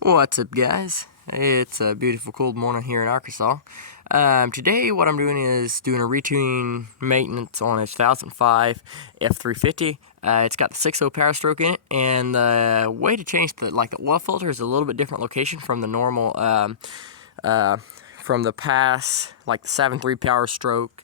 What's up, guys? It's a beautiful cold morning here in Arkansas. Today what I'm doing is doing a retuning maintenance on a 2005 F350. It's got the 6.0 power stroke in it, and the way to change the oil filter is a little bit different location from the normal from the past, like the 7.3 power stroke.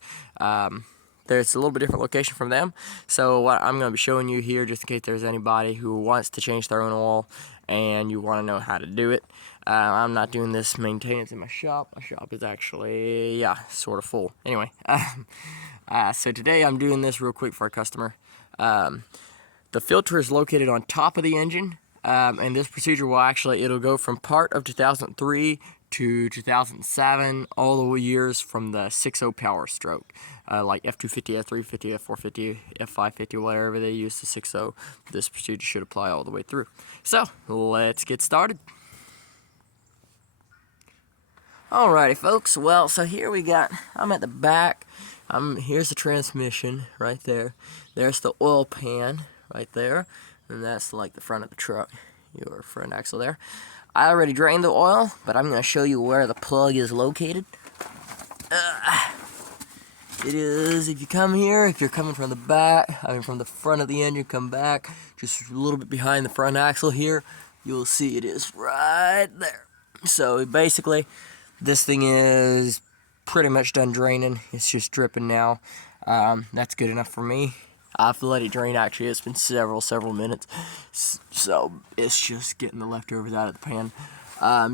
There's a little bit different location from them. So what I'm going to be showing you here, just in case there's anybody who wants to change their own oil and you want to know how to do it. I'm not doing this maintenance in my shop. My shop is actually, sort of full. Anyway, so today I'm doing this real quick for a customer. The filter is located on top of the engine, and this procedure it'll go from part of 2003 to 2007, all the years from the 6.0 power stroke, like F250, F350, F450, F550, whatever they use the 6.0. This procedure should apply all the way through. So let's get started. Alrighty, folks. Well, so here I'm at the back. Here's the transmission right there. There's the oil pan right there, and that's like the front of the truck, your front axle there. I already drained the oil, but I'm going to show you where the plug is located. It is, if you come here, if you're coming from the back, from the front of the engine, come back, just a little bit behind the front axle here, you'll see it is right there. So basically, this thing is pretty much done draining. It's just dripping now. That's good enough for me. I have to let it drain. Actually, it's been several minutes, so it's just getting the leftovers out of the pan.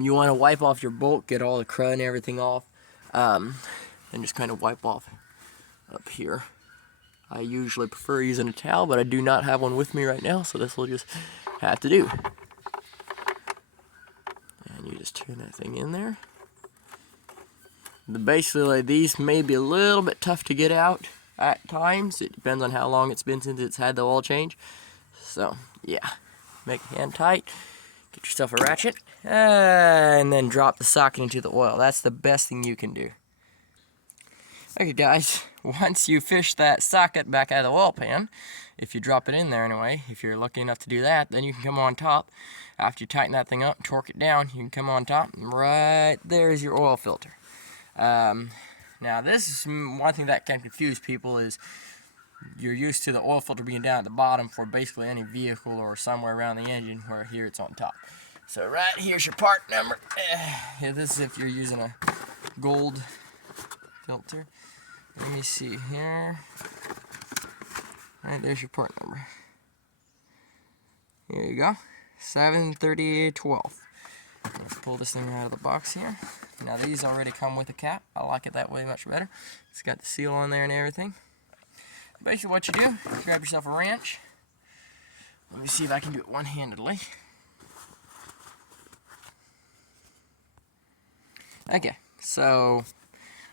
You want to wipe off your bolt, get all the crud and everything off, and just kind of wipe off up here. I usually prefer using a towel, but I do not have one with me right now, so this will just have to do. And you just turn that thing in there. Basically, these may be a little bit tough to get out at times. It depends on how long it's been since it's had the oil change. So, yeah. Make it hand tight. Get yourself a ratchet. And then drop the socket into the oil. That's the best thing you can do. Okay, guys. Once you fish that socket back out of the oil pan, if you drop it in there anyway, if you're lucky enough to do that, then you can come on top. After you tighten that thing up, torque it down, you can come on top, and right there is your oil filter. Now this is one thing that can confuse people is you're used to the oil filter being down at the bottom for basically any vehicle or somewhere around the engine, where here it's on top. So right here's your part number. This is if you're using a gold filter. Let me see here. Right, there's your part number. Here you go. 73012. Let's pull this thing out of the box here. Now these already come with a cap. I like it that way much better. It's got the seal on there and everything. Basically what you do, grab yourself a wrench. Let me see if I can do it one-handedly. Okay, so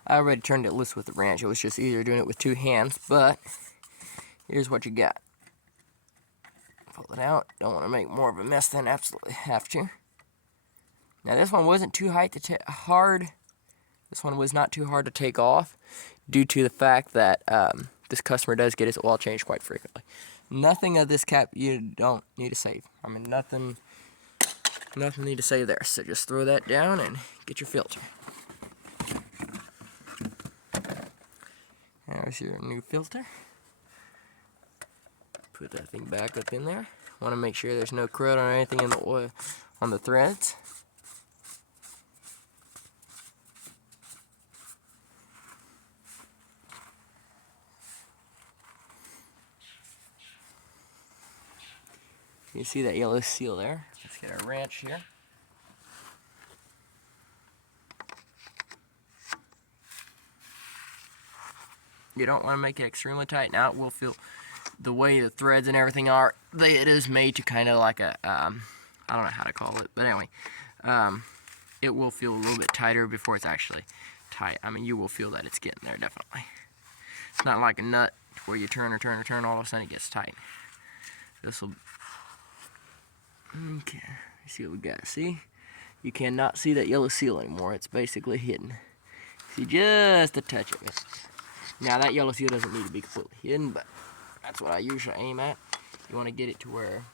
I already turned it loose with the wrench. It was just easier doing it with two hands, but here's what you got. Pull it out. Don't want to make more of a mess than absolutely have to. Now this one wasn't too hard. This one was not too hard to take off, due to the fact that this customer does get his oil changed quite frequently. Nothing of this cap you don't need to save. Nothing need to save there. So just throw that down and get your filter. There's your new filter. Put that thing back up in there. Want to make sure there's no crud or anything in the oil on the threads. You see that yellow seal there? Let's get our wrench here. You don't want to make it extremely tight. Now it will feel, the way the threads and everything are, it is made to kind of like a, I don't know how to call it, but anyway, it will feel a little bit tighter before it's actually tight. You will feel that it's getting there, definitely. It's not like a nut where you turn, all of a sudden it gets tight. This will, okay, let's see what we got. See? You cannot see that yellow seal anymore. It's basically hidden. See just a touch of it. Now that yellow seal doesn't need to be completely hidden, but that's what I usually aim at. You want to get it to where,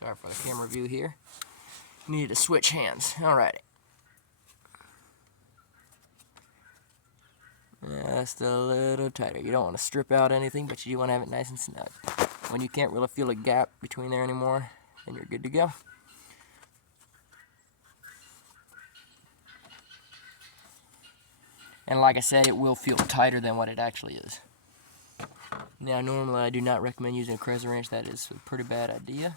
sorry for the camera view here, Need to switch hands. Alright. Just a little tighter. You don't want to strip out anything, but you do want to have it nice and snug. When you can't really feel a gap between there anymore, then you're good to go. And like I said, it will feel tighter than what it actually is. Now, normally I do not recommend using a crescent wrench. That is a pretty bad idea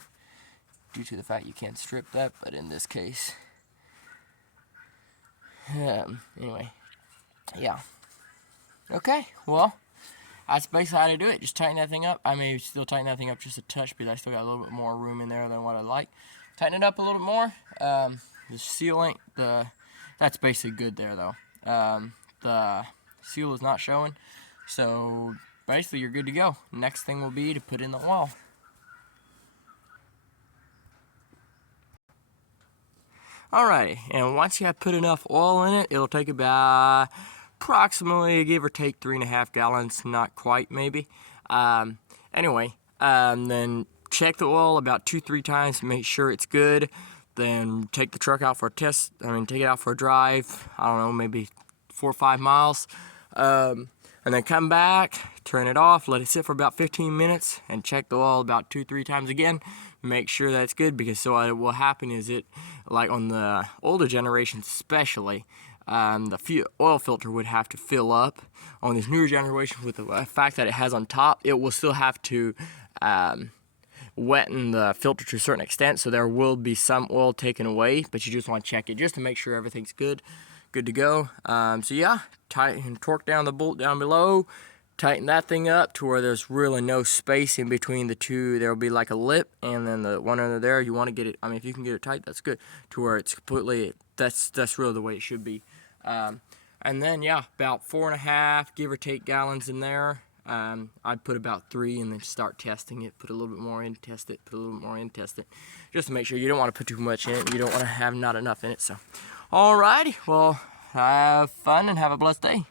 due to the fact you can't strip that, but in this case, anyway, yeah. Okay, well, that's basically how to do it. Just tighten that thing up. I may still tighten that thing up just a touch because I still got a little bit more room in there than what I like. Tighten it up a little bit more. The seal ain't that's basically good there though. The seal is not showing, so basically you're good to go. Next thing will be to put in the wall. Alrighty, and once you have put enough oil in it, it'll take about approximately, give or take, 3.5 gallons, not quite maybe. Anyway, then check the oil about 2-3 times to make sure it's good. Then take the truck out for a test, take it out for a drive, I don't know, maybe 4 or 5 miles. And then come back, turn it off, let it sit for about 15 minutes, and check the oil about 2-3 times again. Make sure that's good, because so what will happen is like on the older generations especially, the oil filter would have to fill up. On this newer generation, with the fact that it has on top, it will still have to wetten the filter to a certain extent, so there will be some oil taken away, but you just want to check it just to make sure everything's good to go. So yeah, tighten, torque down the bolt down below, tighten that thing up to where there's really no space in between the two. There will be like a lip, and then the one under there, you want to get it, if you can get it tight, that's good, to where it's completely, that's really the way it should be. And then yeah, about 4.5, give or take, gallons in there. I'd put about 3 and then start testing it. Put a little bit more in, test it, put a little bit more in, test it. Just to make sure. You don't want to put too much in it. You don't want to have not enough in it. So, alrighty, well, have fun and have a blessed day.